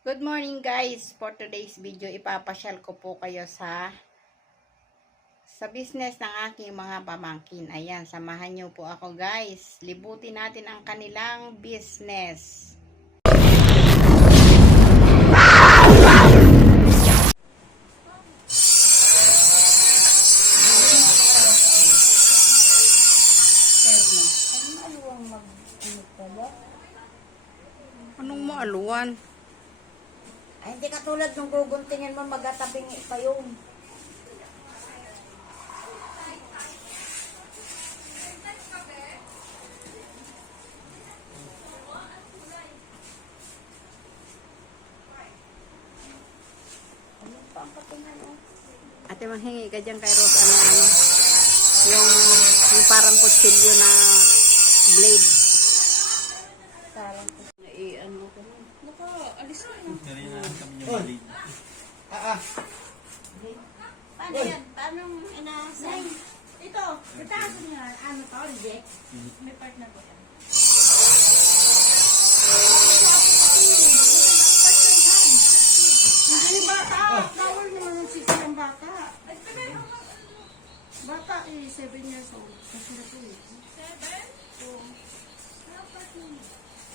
Good morning guys! For today's video, ipapasyal ko po kayo sa business ng aking mga pamangkin. Ayan, samahan nyo po ako guys. Libutin natin ang kanilang business. Anong maaluan? Ay, hindi katulad nung guguntingin mo, magatabing pa yung. Ano pa ang patingan mo? Ate, manghingi ka dyan kay Rose, yung parang kutsilyo na blade. Parang Ano ko na. Naka, alis na yun. paano yan? Paano inaasay? Ito, itaas mo yan. Ano to, reject? May part na ko yan. Hindi bata. Bawal naman ang sisi ng bata. Bata 7 years old. Kasi na po eh. 7? Oo.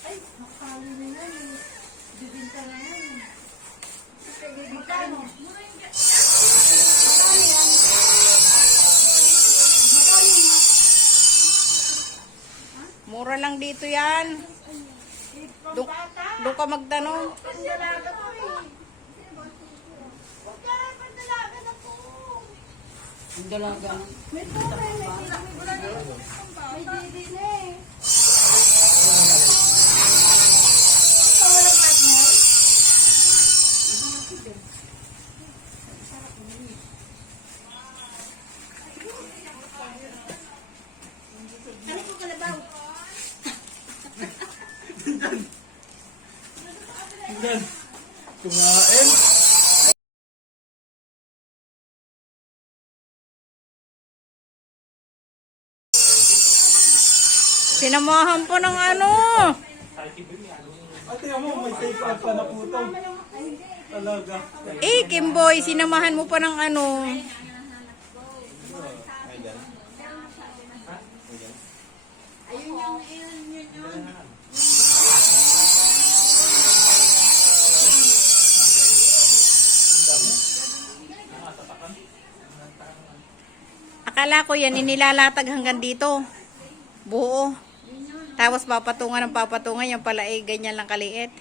Ay, nakakali na yan. Bibinta na yan. Magkano? Mura lang dito yan. Doon ka magtanong. Pandalaga po eh. Huwag ka, pandalaga na po. Dalaga. May pura, may didi na eh. Ito walang partner? Ano po kalabaw? Kumain. Sinamahan po ng ano. Ate mo, may take out pa na po ito. Talaga. Kimboy, sinamahan mo pa ng ano. Akala ko yan, inilalatag hanggang dito. Buo. Tapos papatungan ng papatungan, yung pala ganyan lang kaliit.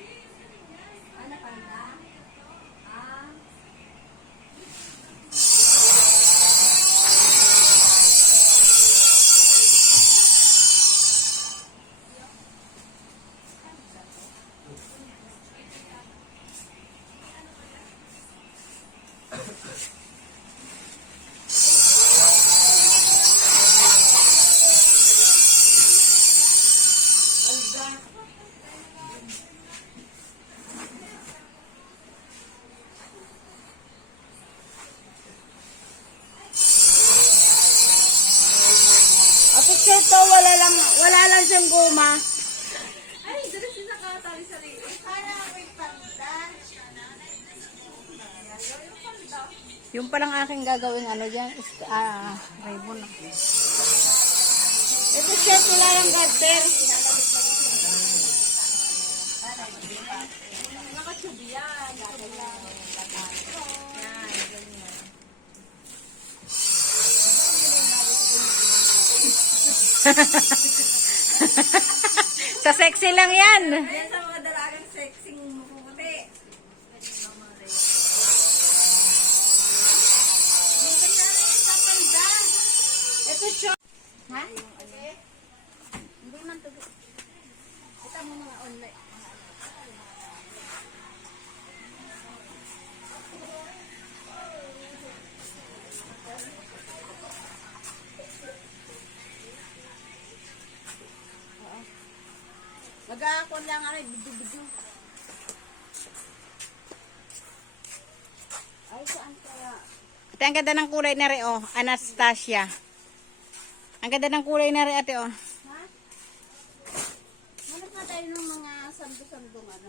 At ito, wala lang siyang guma. Ay, dali siya nakatali sa rin. Para may panda. Yung palang aking gagawin ano dyan, ribbon. Ito siya, wala lang garter. Nakatubi yan. Sa sexy lang yan. Yan sa mga dalagang sexing mapuputi. Ito siya. Ha? Hindi man to. Kita mo mga online. Mag-aakon lang ano, bidyo-bidyo. Ay, saan kaya? Ate, ang ganda ng kulay na rin, oh. Anastasia. Ang ganda ng kulay na rin, ate, oh. Ha? Hanap na tayo ng mga sando-sandong ano.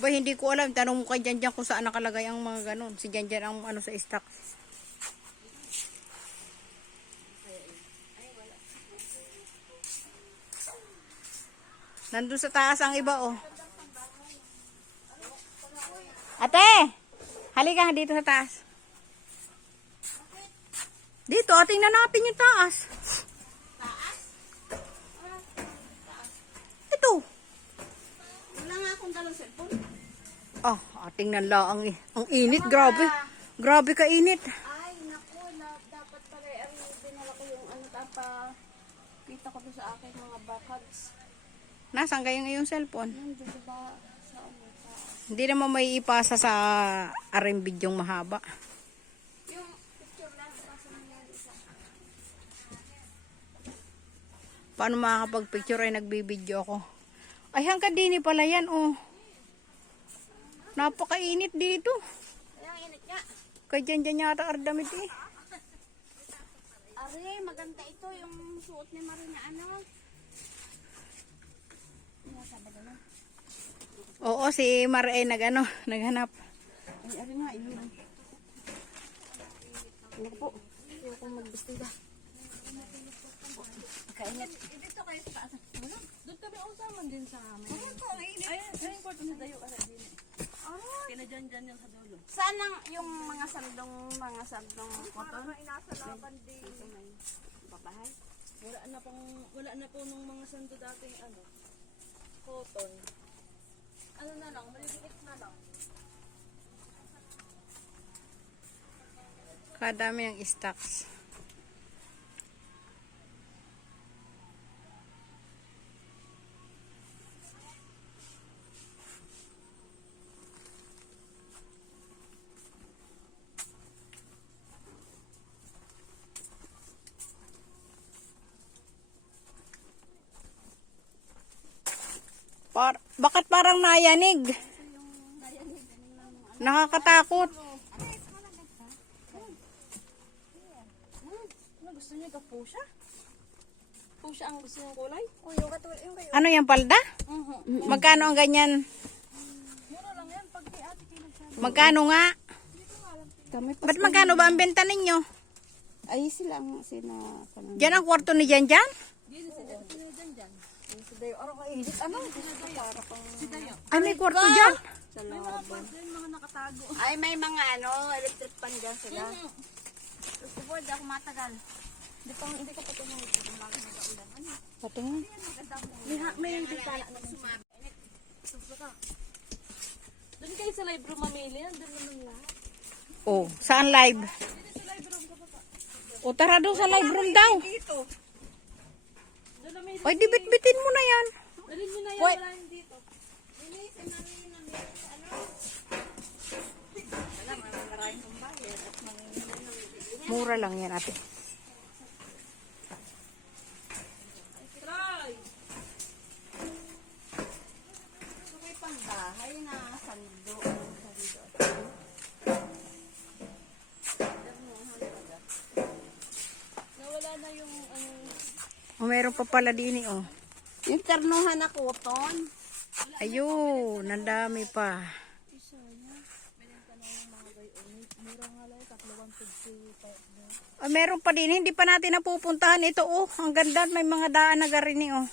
Ba, hindi ko alam. Tanong mo kay Janjan kung saan nakalagay ang mga ganun. Si Janjan ang ano sa stock. Nandun sa taas ang iba, oh. Ate! Halika dito sa taas. Dito, tingnan natin yung taas. Ito. Wala nga akong dalang cellphone. Ah, tingnan lang ang init, grabe. Grabe ka init. Ay, naku, dapat pala dinala ko yung ano, kita ko doon sa akin mga backhags. Nasaan kayo ngayong cellphone? Nandun ba sa ano, sa... Hindi naman may ipasa sa RM bidyong mahaba. Yung picture lang, kasi nangyari isa. Paano makakapag-picture ay nagbibideo ako? Ay, hanggang dini pala yan, oh. Napakainit dito. Kaya ang init nga. Kay Janjan yata ardamit eh. Ari, maganda ito yung suot ni Marina, ano. Oo, si Mar ay naghanap. Ay, ari nga, yun. Ano po? Hindi akong magbestida. Kainit. Dito kayo sa taas. Doon kami usaman din sa amin. Ay, yung kwarto na tayo ara din. Kina dyan yung sa dulo. Saan ang yung mga sandong cotton? Inasa laban din. Babahay? Wala na po nung mga sando dating ano, cotton. Ano na lang, maliliit na lang. Kadami ng stocks. Bakit parang nayanig? Nakakatakot. Ano gusto niya ka pusha? Pusha ang gusto niyang kulay? Ano yan, palda? Magkano ang ganyan? Mura lang yan pag kay ate kayo nagsabi. Magkano nga? Kami pa. Ba't magkano ba ang benta ninyo? Ay, sila ang Diyan ang kwarto ni Janjan? Dito sila dyan dyan. Ay, may kwarto dyan? Sa loob. Yung mga nakatago. Ay, may mga ano, electric pan dyan sila. Gusto po, di ako matagal. Hindi ko pa ito nang mag-aulan. Ano? Patingin. May bintana na sumabi. Doon kayo sa live room mamili. Doon naman lahat. Oh, saan live? O tara doon sa live room daw. Doon namili. Ay, di bitbitin mo na yan. Dalhin nyo na yan. Wait. Wala yung dito. Mura lang yan, ate. Try! Ito may pangbahay na sando. Nawala na yung ano. O, meron pa pala din oh. Yung ternuhan na cotton. Ayun, nandami pa. Meron pa din, hindi pa natin napupuntahan. Ito, oh, ang ganda. May mga daan na garini, oh.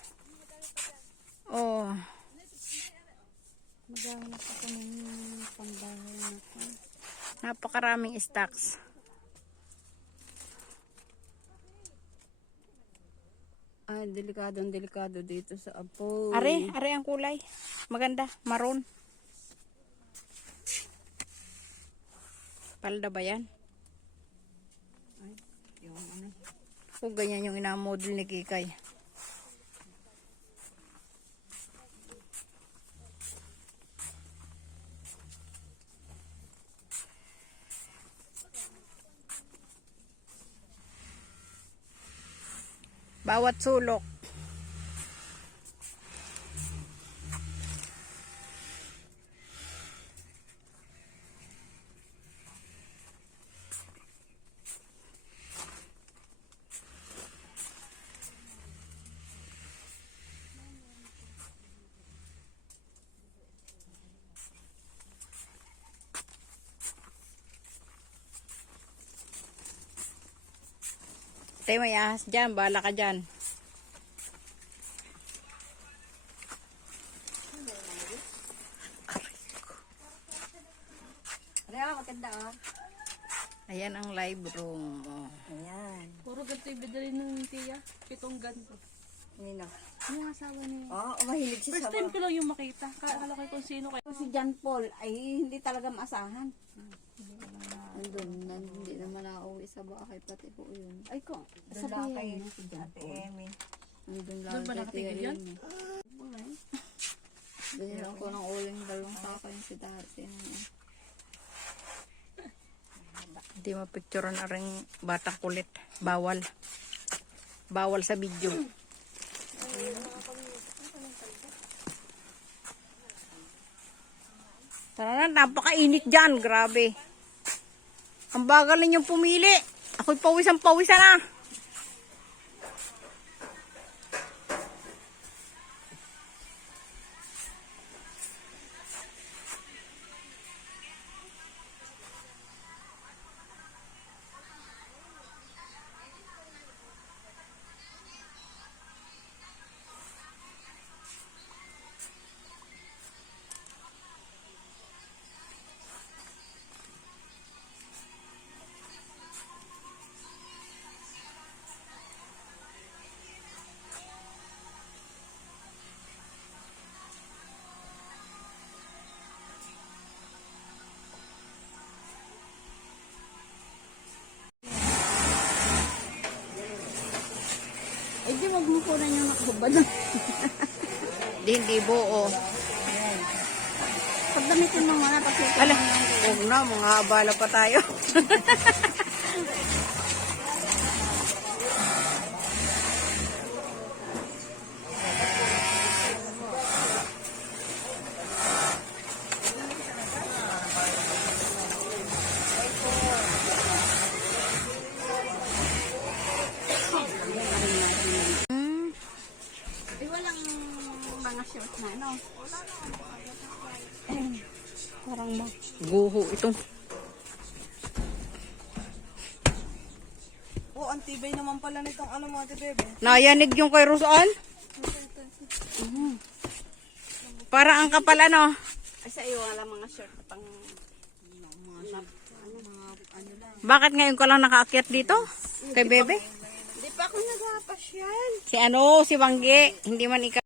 Oh. Maghanap ako ng pangbahay na ko. Napakaraming stocks. Ay, delikado dito sa apoy. Are ang kulay. Maganda, maroon. Palda ba yan? Yung ano. O, ganyan yung inamodel ni Kikay. Bawat sulok. Tayo may ahas dyan. Bahala ka dyan. Kaya maganda ah. Ayan ang live room. Oh. Ayan. Puro ganito yung bidali ng tiya. 7 ganito. Nino. Yung asawa niya. Oo, mahilig siya First sa time ko lang yung makita. Akala ko kung sino kayo. Si John Paul ay hindi talaga maasahan. Hindi naman nauwi sa bahay pati po yun. Ay ko, sabihin mo si John Paul. Nandun lang Doon ba nakatigil yan? Binilang ko ng uling dalawang saka yung si Dati. Hindi mapicturean na rin batang kulit. Bawal. Bawal sa video. Tara na, napakainit dyan. Grabe. Ang bagal ninyong pumili. Ako'y pawisan-pawisan na. Eh di wag mo po na yung nakababa na. Hindi buo. Pagdamitin mo muna pag Ala, huwag na. Mga abala pa tayo. Eh walang mga short na ano. Parang guho ito. Oh, ang tibay naman pala nitong ano mga bebe. Nayanig yung kay Rosan? Para ang kapal ano. Ay sa iyo wala mga short pang Bakit ngayon ko lang nakaakyat dito? Kay Bebe? Hindi pa ako nagpapasyal. Si ano, si Wangge. Hindi man ikaw.